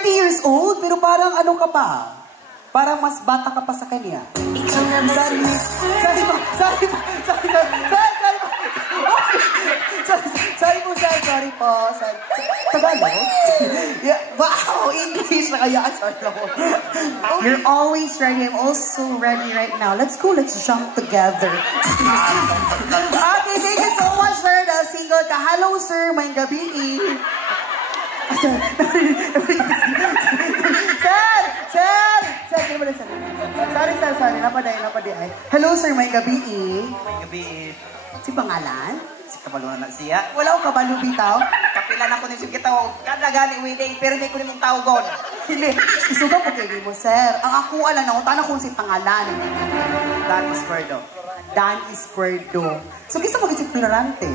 30 years old, pero parang ano ka pa? Parang mas bata ka pa sa kanya. Sorry po. Tagalog? Yeah. Wow, English na kaya. Sorry po. You're always ready. I'm also ready right now. Let's go. Let's jump together. Okay, thank you so much, sir. The single ka. Hello, sir. May gabi. Sir. Sorry. Napaday. Hello, sir. May gabi. May gabi. Si pangalan? Si kabaluhan na siya. Wala ko kabalo bitaw. Kapilan ako ni sige tao. Kada gani wedding pero di ko nimong tawgon. Hindi. Isuga po kayo mo, sir. Ang ako alam na, tanong kung si pangalan. Dan Isquerdo. Dan Isquerdo. So, gusto mo si Florante?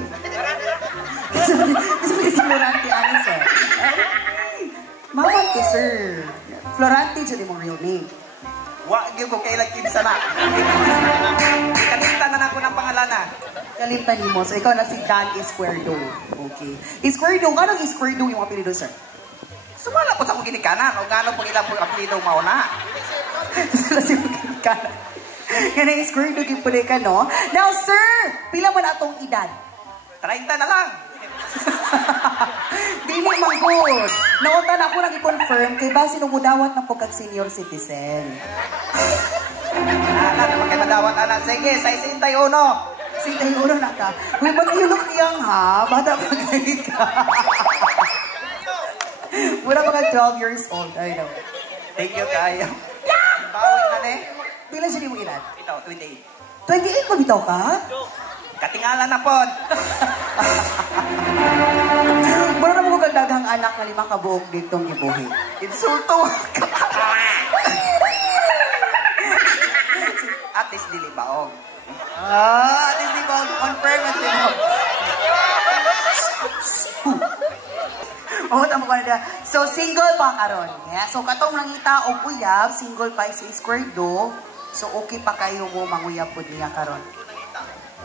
Gusto mo si Florante, ano, sir? Mama ko, sir. Florante, dyan yung real name. Wag yung ko kailan kinsa na. Kalimtan na ako ng pangalan na. Kalimtan mo. So, ikaw na si Dan Isquerdo. Okay. Isquerdo, anong Isquerdo yung apelido, sir? Sumala po sa kong ginikanan. O gano'n pag ilang po apelido mauna. Sala si ginikanan. Yan ang Isquerdo yung puli ka, no? Now, sir, pila mo na atong edad? 30 na lang. Dili man good. Nauntan ako nang i-confirm kay base nung mudawat ng pagkag senior citizen. Anak, magkakadawat anak. Sige, sa 61. 61 na ka. May mag-ilok niyang ha. Bata pa kayo ka. Mura pa ka 12 years old. I know. Thank you, kayo. Bawi na ne. Pila siya di mo ilan? Ito, 28. 28 pa bitaw ka? Katingalan na po. Mura na mo kang daghang anak na 5 kabuok ditong gibuhi. Insulto. At least dili baog. At least di ba confirm at di ba? Tama ka na. So, single pa karon. Yeah? So, katong nangita o uyab, single pa si Isquerdo. So, okay pa kayo mo manguyab po niya karon.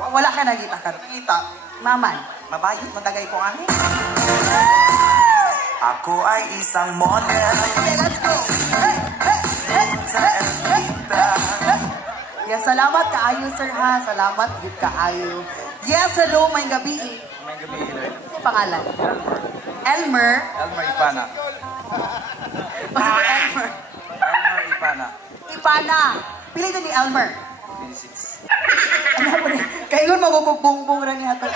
Wala ka nagita karon. Nangita. Maman. Mabayot, matagay ko ani. Ako ay isang model. Okay, let's go. Hey! Yes, salamat kaayo, sir, ha? Salamat, good kaayo. Yes, hello, may gabi. May gabi, Lord. Ano pangalan? Elmer. Elmer Ipana. Elmer. Elmer Ipana. Ipana. Pili ito ni Elmer. 26. Ano po rin? Kaya yun magugugbong-bong rin niya ito.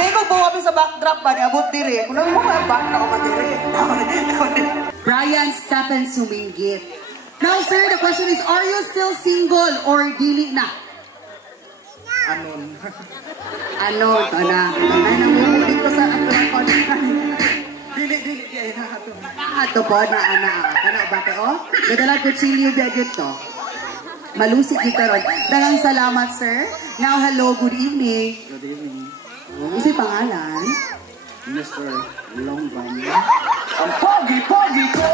Kaya kung buwapin sa backdrop ba, niabot diri. Kung naman mo backdrop ako diri. Brian Stephen Suminggit. Now, sir, the question is, are you still single or dili na? Amen. Ano? Tana. Tanay na mo dito sa ano ng podcast. Dili. Ato po na anak. Kana ba kayo? Gadala ko chili biagyot to. Malusik dito ron. Dagang salamat, sir. Now, hello, good evening. Good evening. Isi pangalan? Mr. Longbam. Ang pogi-pogi ko!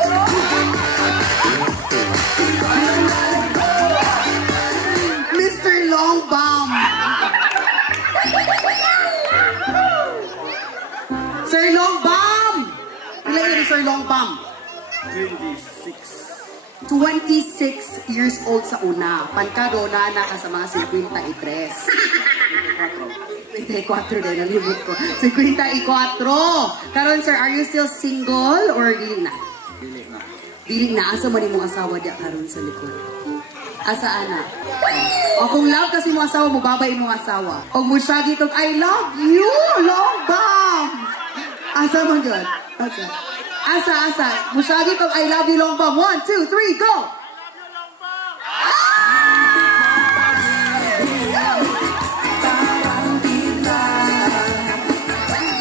Mr. Longbam. Sir Longbam! Ilan yun ni Sir Longbam? 26 years old sa una. Pankado na ka sa mga 53. 54 din, nalimot ko. 54. Karon, sir, are you still single or dili na? Dili na. Dili na. Asa man imong asawa diya karon sa likod? Asa ana? O kung love kasi mo asawa mo, babay imong asawa. O mo siya gitog, I love you, Longbam! Asa man dyan? Asa? Mo siya gitog, I love you, Longbam. 1, 2, 3, go!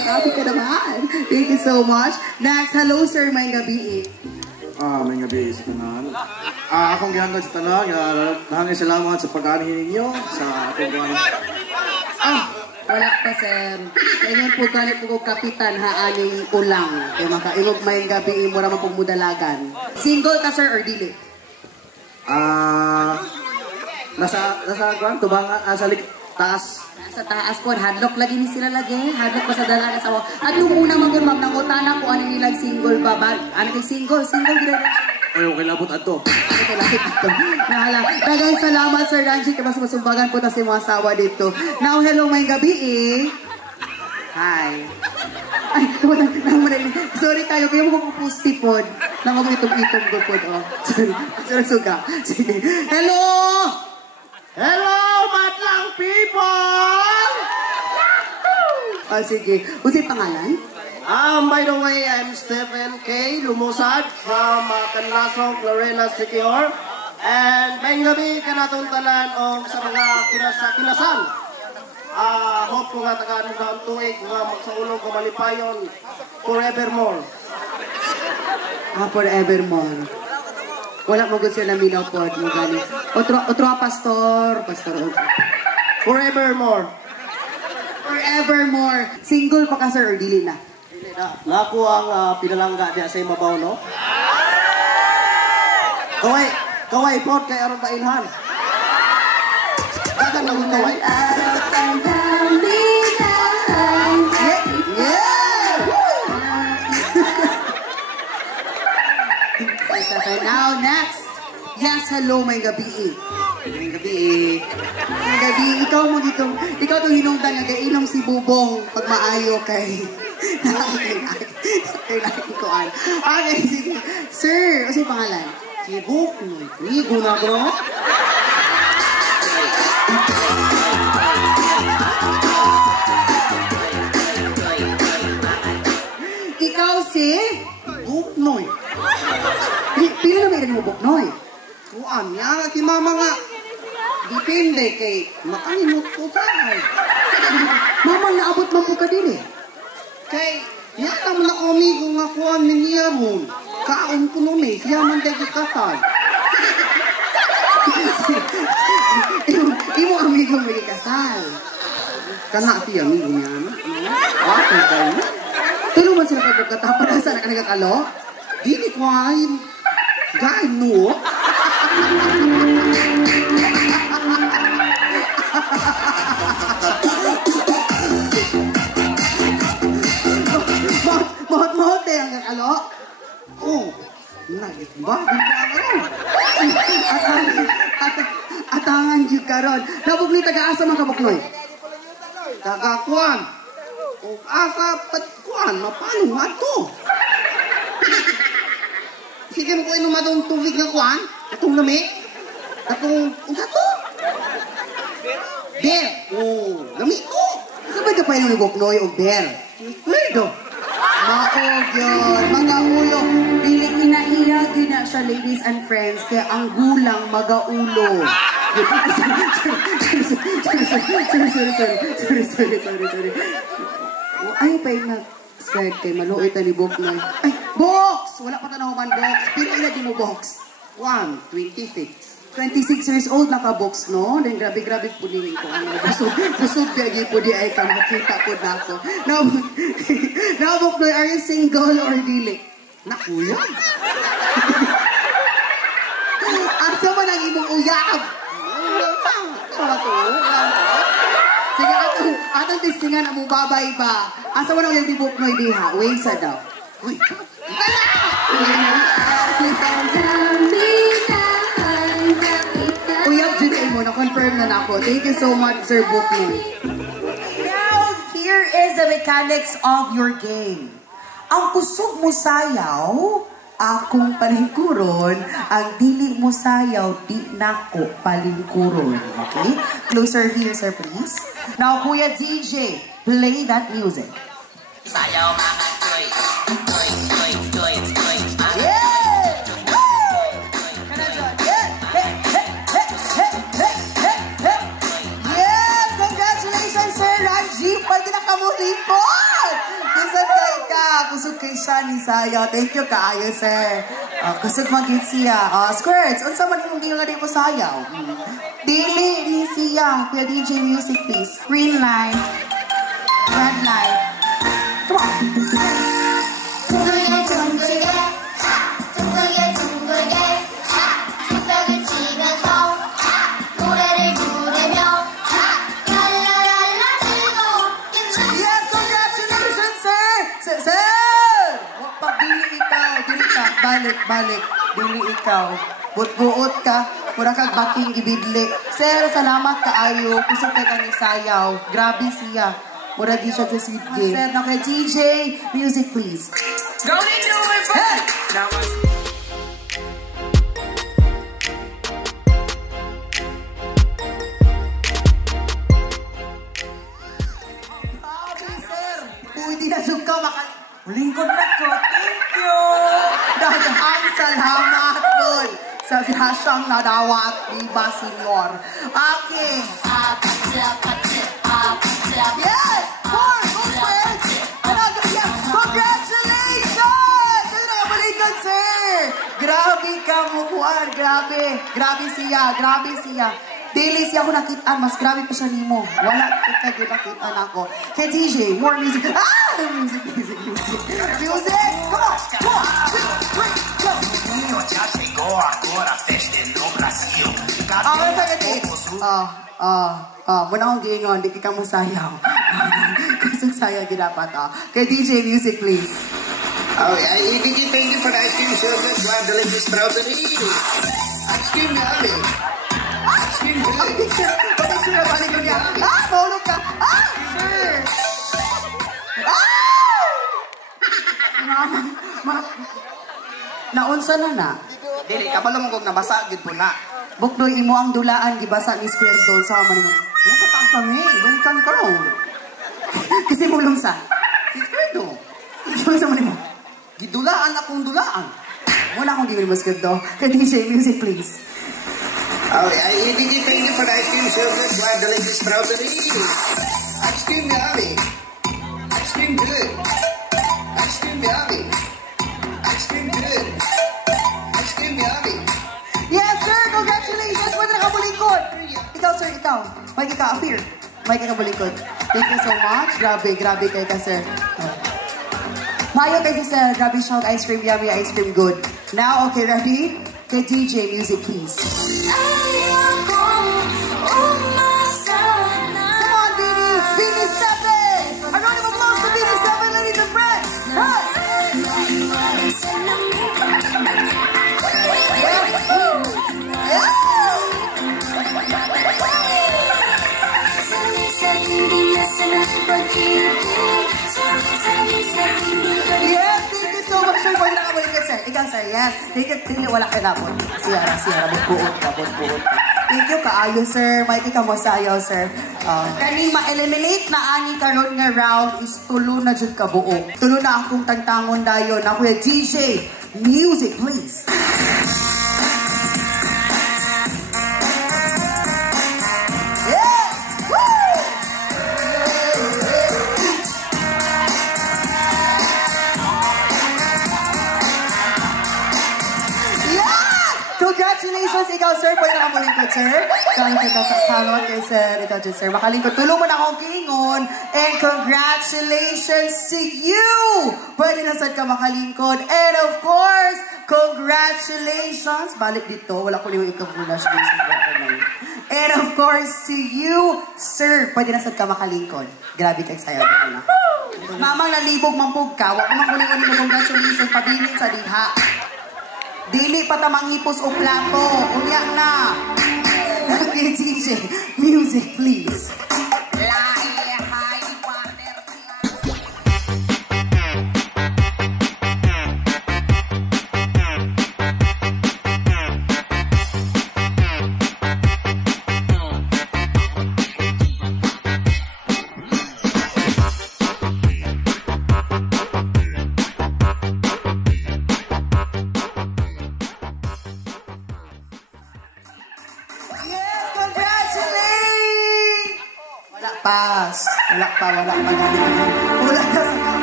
Happy ka naman. Thank you so much. Next, hello sir, may gabi. May gabi sa tanan. Akong gihangad sa tanan, nangangin salamat sa pag-aanihin ninyo sa atong buwan. Wala pa sir. Ngayon po ganit po kapitan haaning ulang. Kaya makailog may gabi mo naman pong mudalagan. Single ka sir or dili? Nasa tubang sa taas. Sa taas po, hadlock lagi ni sila lagi. Hadlock pa sa dalang asawa. At nung una mag-ma'am, nangot pangutana ko ano nilang single ba? Ano kay single? Single gila na. Ay, okay, labot ato. Okay, lapit ito. Nahala. Dagang salamat, Sir Ranji, kaya mas masumbagan po na si mga asawa dito. Now, hello, may gabi eh. Hi. Ay, sorry kayo, kaya mo kupusti po. Na mag-itong-itong ko po. Oh. Sorry. Sorry, suga. Sige. Hello! Hello, madlang people! Ah, sige. Unsay pangalan? By the way, I'm Stephen K. Lumusad from Canlasong, Lorena, Siquijor. And may gabi ka natong tanan o sa mga kinasan. Hope ko nga tagaan ng tuig nga magsaulong ko malipayon forevermore. Forevermore. Wala mo gud sila minaw po at magali. Otro pastor. Forevermore. Forevermore. Single pa ka, sir, or dili na? Nako ang pinalangga diya sa imabaw, no? Kaway pot kay aron bailhan. Dagan na kaway. Now, next. Yes, hello, may gabi eh. May gabi eh. May gabi, ikaw itong hinungdan nga kainom si Bubong pag maayo kay kuan. Okay, sige. Sir, ano yung pangalan? Si Buknoy. Ligo na bro. Ikaw si Buknoy. Pila na may mo Buknoy? Kuan, nga si mama nga. Depende kay makalimot ko sa'y. Mama, naabot man po ka din eh. Kay, naman na amigo nga kuan ni niya mo. Kaon ko nun eh, siya man dagi kasal. Imo amigo may kasal. Kana si amigo niya, ano? Bakit kayo? Tulungan sila kay Bukata para saan ka nagkakalo? Dili ko ay gano. Mahot eh ang kakalo. Oh, nagit ba? Atangan yun karon. Nabugnoy taga-asa man ka Buknoy? Tagakuan. O asa patkuan, mapano nga to? Sige mo ko inom atong tubig na kuan, atong lami, atong unsa to? Beer. Oh, lami ko. Sabay ka pa yung Buknoy o Bear? Pwede. Maog yun. Mga ulo. Dili kinaiya gina siya, ladies and friends. Kaya ang gulang magaulo. Sorry. Ay, pa yung na-scared kay maluoy ta ni Buknoy. Ay, box! Wala pa tanaw man box. Pila ila di mo box? 26 years old naka-box, no? Then grabe po din ko. Busog gagi po di ay ka makita po na ako. Now, Buknoy, are you single or dili? Nakuya. Asa man ang imong uyab? Sige, atong testingan ang mubabay ba? Asa man ang uyab ni Buknoy diha? Wait sa daw. Uy! Uyab dyan mo, na-confirm na ako. Thank you so much, Sir Buknoy. Now, here is the mechanics of your game. Ang kusog mo sayaw, akong palingkuron. Ang dili mo sayaw, di nako palingkuron. Okay? Closer here, sir, please. Now, Kuya DJ, play that music. Sayaw mga toy. Yes! Congratulations, Sir Ranji! Pwede na kamulipot! Kusog kay ka! Kusog kay siya ni Sayo. Thank you kaayo, sir. Kusog mag-git siya. Squirts, unsa man yung nga di mo sayaw? Dili ni siya. Kuya DJ music, please. Green light. Red light. Come on! Yes, congratulations, sir! Sir! balik. Dili ikaw. Buot ka. Mura kag baking gibidli. Sir, salamat kaayo. Kusog kay kang isayaw. Grabe siya. Mura di siya sa sweet game. Sir, na kay DJ. Music, please. Go to do it for Hey! Now Uy, di na ka maka... Lingkod na ko. Thank you! Daghang salamat po sa bihasyang nadawat, diba, senyor? Okay. Yes! More! Congratulations! Ano na kabalikan, sir? Grabe ka mo, Juan. Grabe siya. Daily siya ako nakitaan, mas grabe pa siya nimo. Wala ka din nakitaan ako. Kay DJ, more music. Music! Come on! 1, 2, 3, go! já chegou agora, a festa é no Brasil. Wala pa gati. Muna akong giingon, di ka mo sayaw. Kusog sayaw ginapat, Kay DJ, music, please. Thank you for the ice cream service. Wow, delicious strawberry. Ice cream yummy. Ice cream good. Picture na balik ko niya. Mahulog ka. Sir. Naunsa na. Dili, kabalo mo kong nabasa, gid po na. Bukdoy imo ang dulaan, gibasa ni Square Doll sa man mo. Ano ka taas kami? Lungsan ka ron. Kasi mo lungsa. Si Squirdo, Lungsa man mo. gidulaan akong dulaan. Muna akong gawin mo Square Doll. Kay DJ, music please. Thank you for the ice cream service. Wow, delicious strawberry. Ice cream yummy. Ice cream good. Ice cream yummy. Ice cream good. Ice cream yummy. Yes, sir! Congratulations! Pwede na kabulikod! Ikaw, sir, ikaw. Mike ka, appear. Mike ka kabulikod. Thank you so much. Grabe kayo ka, sir. Mayo kayo, sir. Grabe shout, ice cream yummy, ice cream good. Now, okay, ready? Kay DJ, music, please. Come on, Bini! Bini, step in! A round of applause to Bini, step in, ladies and friends! Hey! Yes, thank you so much, sir. Pwede na kabalikan, sir. Ikaw, sir, yes. Thank you, wala ka na po. Siyara, buot ka. Thank you, kaayo, sir. Maiki ka mo sayaw, sir. Kani ma-eliminate na ani karon nga round is tulo na jud ka buo. Tulo na akong tantangon dayon. Ako yung DJ. Music, please. Congratulations, ikaw, sir. Pwede na kamalingkod, sir. Salamat kay sir. Ikaw, sir. Makalingkod. Tulong mo na akong kingon. And congratulations to you. Pwede na saan ka makalingkod. And of course, congratulations. Balik dito. Wala ko niyo i-congratulations. And of course, to you, sir. Pwede na saan ka makalingkod. Grabe kay sayo. Mamang nalibog mampug ka. Wala ko makulingon mo congratulations. Pabilin sa diha. Dili pa tamang hipos o plato. Unya na. Okay, DJ. Music, please.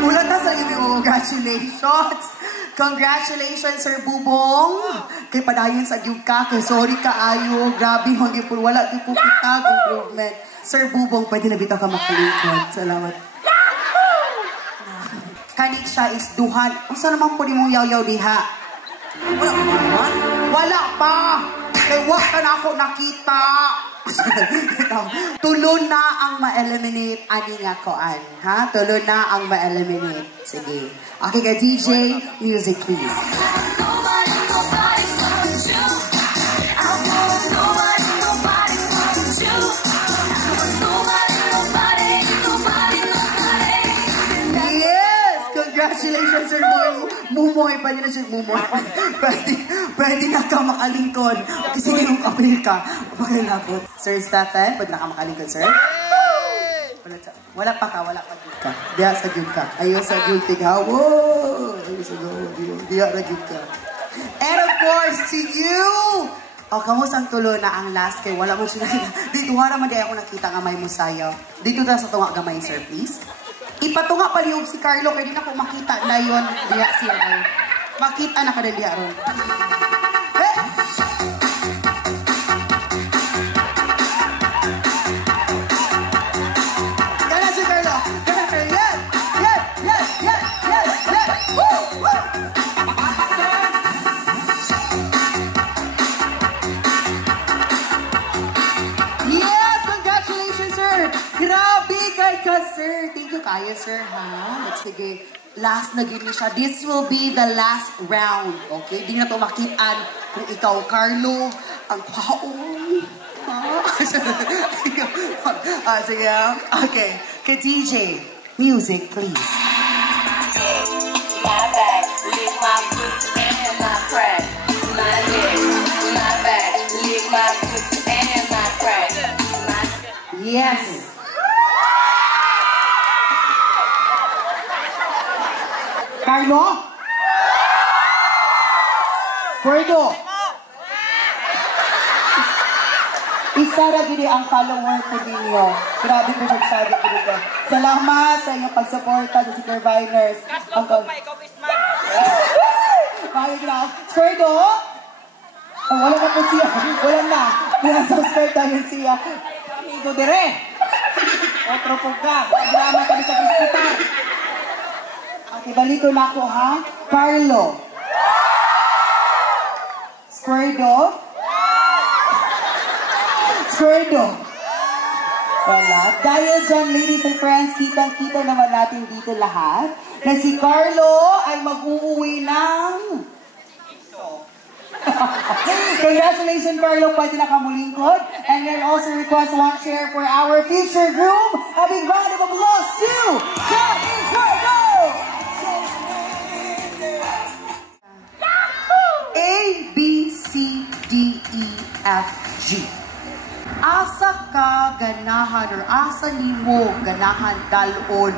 Wala na sa iyo. Congratulations. Congratulations, Sir Bubong. Kay padayon sa gyud ka. Kay sorry ka ayo. Grabe hanggi po. Wala di po kita. Improvement. Sir Bubong, pwede na bitaw ka makalingkod. Salamat. Kanik siya is duhan. Ang saan naman po di mong yaw-yaw diha? Wala pa naman? Wala pa. Kay wak ka na ako nakita. Tulo na ang ma-eliminate ani nga koan. Ha? Tulo na ang ma-eliminate. Sige. Okay ka DJ, music please. Congratulations, Sir Mumoy. Pwede na, Sir Mumoy. Pwede na ka makalingkod. Kasi yung kapil ka. Pagkalapot. Sir Stephen, pwede na ka makalingkod, sir? Wala pa ka. Diya sa Jud ka. Ayaw sa Jud tighawo. Ayaw sa Jud. Diya na Jud ka. And of course, to you! O, kamusang tulo na ang last kay wala mo siya nakita. Dito, wala man di ako nakita nga may musayaw. Dito na sa tunga gamay, sir, please. Ipatunga palihog si Carlo, kaya di na ko makita na yun. Diya siya ron. Makita na ka din diya ron. Eh! Gana si Carlo. Gana, Carlo. Yes! Yes! Yes! Yes! Yes! Yes! Woo! Woo! Grabe kay ka, sir. Thank you kayo, sir, ha? Let's sige. Last na gini siya. This will be the last round, okay? Di na to makitaan kung ikaw, Carlo, ang kwaon. Sige. Okay. Kay DJ, music, please. My back, lick my pussy and my crack. My leg, my back, lick my pussy and my crack. Yes. Carlo? Gordo? Isa ra gini ang follower ko ninyo. Grabe ko siya sabi ko dito. Salamat sa inyong pagsuporta sa Superviners. Bakit na? Gordo? Oh, wala na po siya. Wala na. Pinasubscribe tayo siya. Amigo dire. Otro po ka. Drama kami sa hospital. Okay, balik ko na ako, ha? Carlo. Squirdo. Wala. Dahil dyan, ladies and friends, kitang-kita naman natin dito lahat na si Carlo ay mag-uuwi ng... Congratulations, Carlo. Pwede na kamulingkod. And then also request one chair for our future groom. A big round of applause to John Squirdo! A, B, C, D, E, F, G. Asa ka ganahan or asa nimo ganahan dalon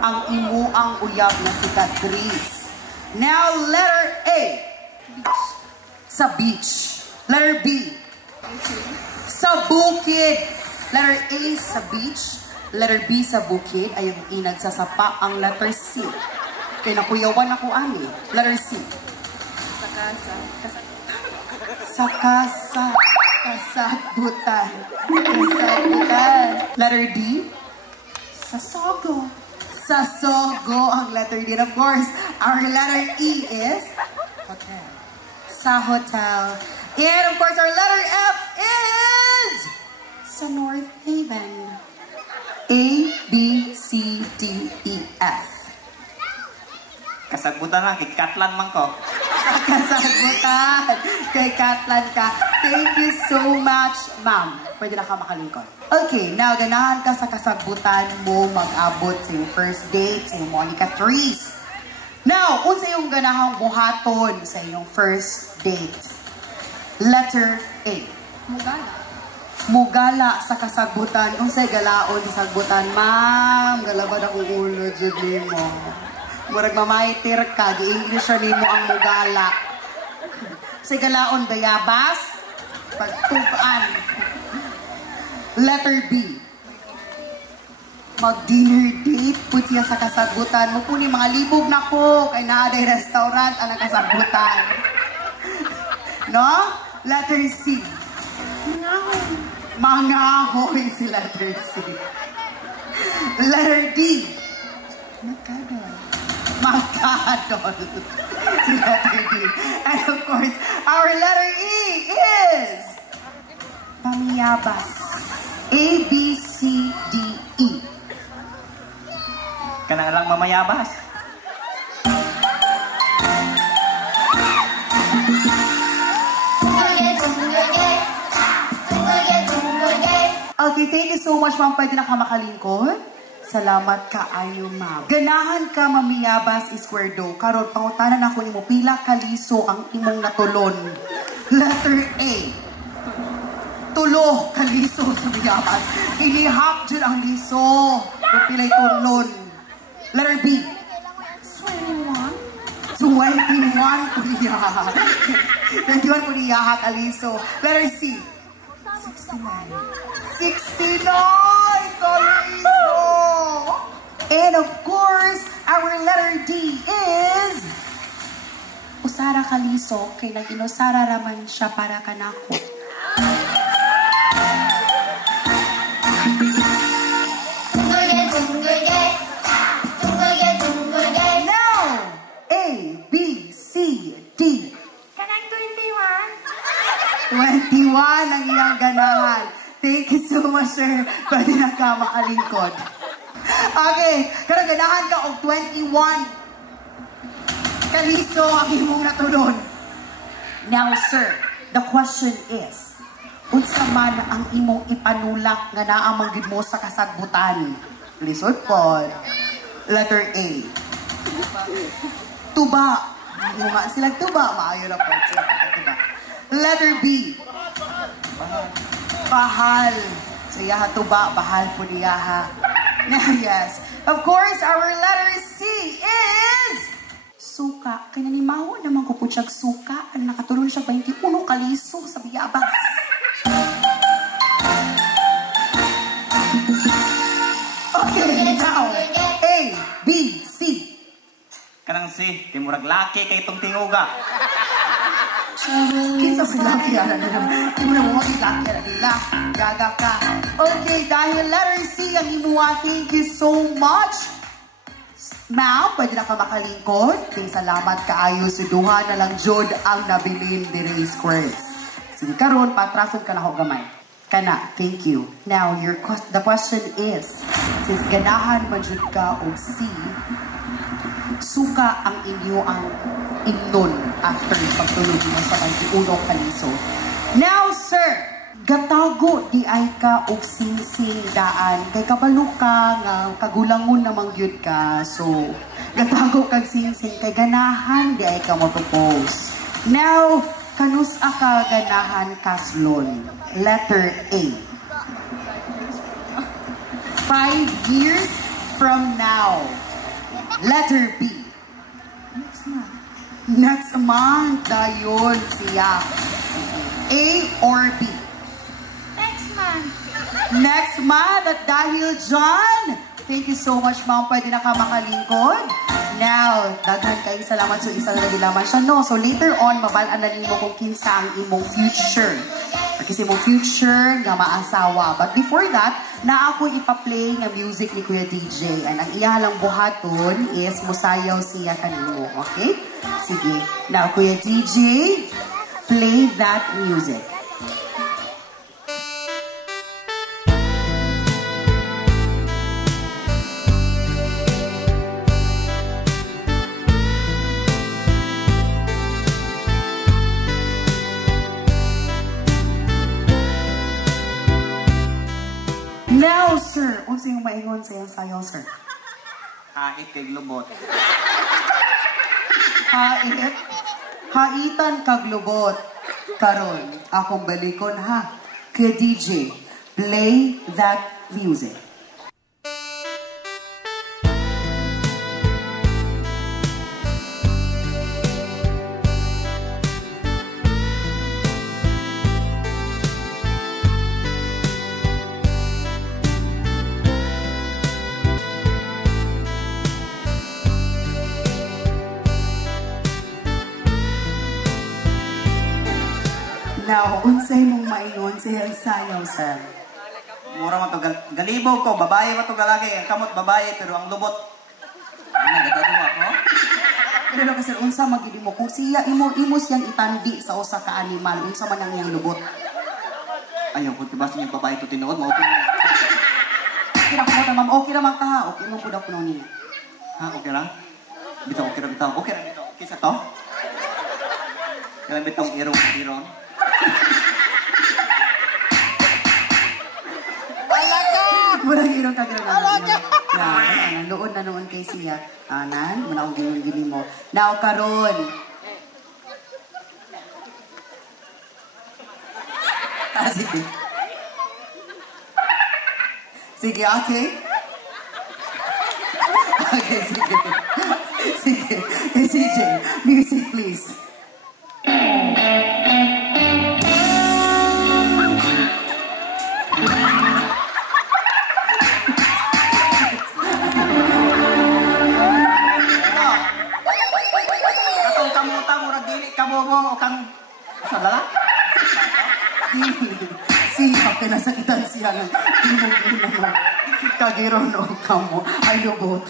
ang imo ang uyab na cicatrice. Now, letter A. Sa beach. Letter B. Sa bukid. Letter A sa beach. Letter B sa bukid. Ayun, inagsasapa ang letter C. Kaya nakuyawan ako ani. Letter C. Sa kasa. Kasabutan. Letter D. Sa sogo. Sa sogo ang letter D. And of course, our letter E is hotel. Sa hotel. And of course, our letter F is sa North Haven. A, B, C, D, E, F. Kasagbutan lang, kikatlan man ko. Kasagutan. Kay Katlan ka. Thank you so much, ma'am. Pwede na ka makalingkod. Okay, now, ganahan ka sa kasagutan mo mag-abot sa yung first date, sa yung Monica Trees. Now, unsa yung ganahang buhaton sa yung first date? Letter A. Mugala sa kasagutan. Unsay galaon sa sagbutan? Ma'am, galabad akong ulo, jud mo. Murag mamaitir ka, gi-English nimo ang mugala. Sa galaon, bayabas, pagtupaan. Letter B. Mag-dinner date, put siya sa kasagutan. Mupuni mga libog na ko, kay naaday restaurant ang kasagutan. No? Letter C. Mangahoy si letter C. Letter D. Makadol. Si letter D. And of course, our letter E is Mamiyabas. A, B, C, D, E. Kana lang mamayabas. Okay, thank you so much, ma'am. Pwede na ka makalingkod. Salamat ka ayo, ma'am. Ganahan ka mamiyabas iskwerdong. Karon pangutanan ako nimo pila kaliso ang imong natulon. Letter A. Tulo kaliso sa miyabas. Ilihap jud ang liso. Kung pilay tulon. Letter B. 21 kuliyaha. 21 kuliyaha kaliso. Letter C. 69 kaliso. And of course, our letter D is usara kaliso kay nag-inusara raman siya para kanako. Now, A, B, C, D. Kanang 21. 21 ang iyang ganahan. Thank you so much, sir. Pwede na ka makalingkod. Okay, karang ganahan ka og 21 kaliso ang imong natulon. Now, sir, the question is, unsa man ang imong ipanulak nga naa manggid mo sa kasagbutan? Lisod pod. Letter A. Tuba. Imo nga silang tuba, maayo na pod sila tuba. Letter B. Bahal. So yaha tuba, bahal po niyaha. Yes. Of course, our letter C is suka. Kaya nanimaho naman ko po siyag suka. Ang nakatulong siya 21 kaliso sa biyabas. Okay, now. A, B, C. Kanang si, timurag laki kay itong tinguga. Kinsa si laki yan? Hindi mo na mo laki yan nila. Gaga ka. Okay, dahil letter C ang imuha. Thank you so much. Ma'am, pwede na ka makalingkod. Salamat kaayo. Suduhan na lang jud ang nabilin diri squares. Sige karon, patrason ka na ako gamay. Kana, thank you. Now, the question is, since ganahan man jud ka og C, suka ang inyo ang imnon after pagtulog mo sa 21 kaliso. Now, sir, gatago di ay ka og sing-sing daan. Kay kabalo ka nga kagulangon namang gyud ka. So, gatago kag sing-sing kay ganahan di ay ka mo-propose. Now, kanus ka ganahan kaslon. Letter A. 5 years from now. Letter B. Next month. Dayon siya. A or B? Next month. Next month. At dahil dyan, thank you so much, ma'am. Pwede na ka makalingkod. Now, daghan kayo salamat. So, isa na dilaman siya. No, so later on, mabalaan na mo kung kinsa ang imong future. Kasi imong future nga maasawa. But before that, na ako ipa-play nga music ni Kuya DJ. And ang iyalang buhaton is musayaw siya kanimo. Okay? Sige. Now, Kuya DJ, play that music. Now, sir, unsa yung maingon sa iyang sayaw, sir? Hait kay lubot. Hait? Haitan kag lubot. Karon, akong balikon ha. Kaya DJ, play that music. Now, unsay mong maingon sa iyang sayaw, sir? Mura man to galibog ko, babae man to galagi. Ang kamot babae pero ang lubot. Ano nagdaduma ko? Pero kasi unsa magidi mo kung siya imo siyang itandi sa usa ka animal, unsa man ang iyang lubot? Ayaw ko tiba sa babae to tinuod mo okay. Okay ra ko ma'am, okay ra man ka ha. Okay mo pud ako niya. Ha, okay ra? Bitaw okay ra bitaw. Okay ra bitaw. Kisa to? Kailan bitong irong. Muna ginong kaganoon. Na, noon kay siya. Anan, muna akong ginong mo. Now, karon. Sige. Sige, okay? Okay, sige. Sige. Hey, CJ, music please. Atong kamuta mo ra dili kabobo o kang sa dala. Siya, pinasakitan siya ng tinugin naman. Kagiron o kamo. Ay, lubot.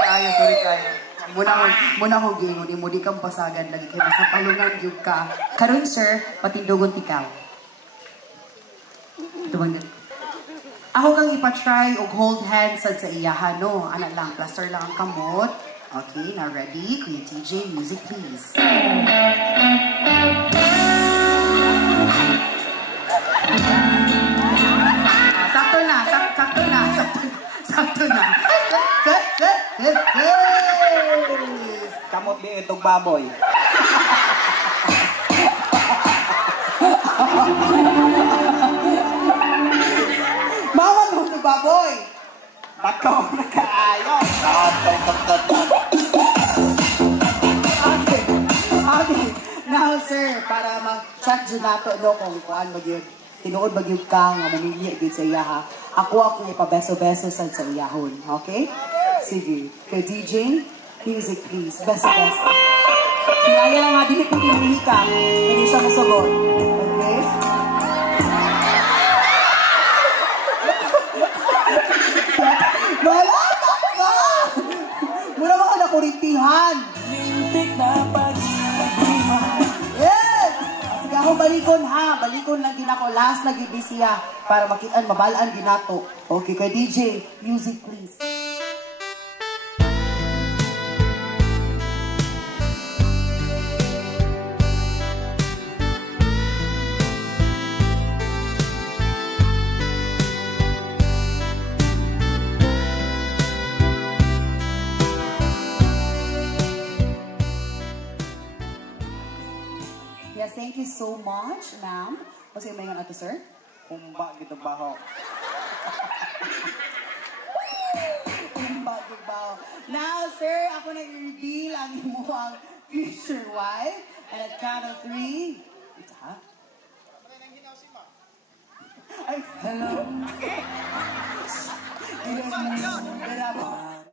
Ay, sorry kayo. Muna ko gingon, mo di kang pasagan lagi kay mas napalungan yung ka. Karon sir, patindogon tikaw. Ito bang ako kang ipatry og hold hands sa iyahan, no? Anak lang, plaster lang ang kamot. Okay, now ready? Kuya TJ, music please. Sakto na. Kamot di itong baboy. Mama mo ito baboy! Bakaw na kaayo. Okay. Now sir, para mag-chat dyan nato no kung kuan mag-yun. Tinuod mag-yun ka nga mamili agad sa iya ha. Ako akong ipabeso-beso sa iyahon. Okay? Sige. Kay DJ, music please. Beso-beso. Kaya lang nga, dili po kinuhi ka. Hindi siya masugot. Okay? Malata ka! Muna mo ka nakurintihan. Lintik na pag-ibig. Yes! Sige ako balikon ha. Balikon lang din ako. Last lagi siya para makitaan, mabalaan din nato. Okay, kay DJ, music please. Yes, thank you so much, ma'am. Kasi may nga nato, sir? Kumba gito baho. Now, sir, ako nag-reveal ang imuhang future wife. And at count of 3, it's ha? Ay, hello.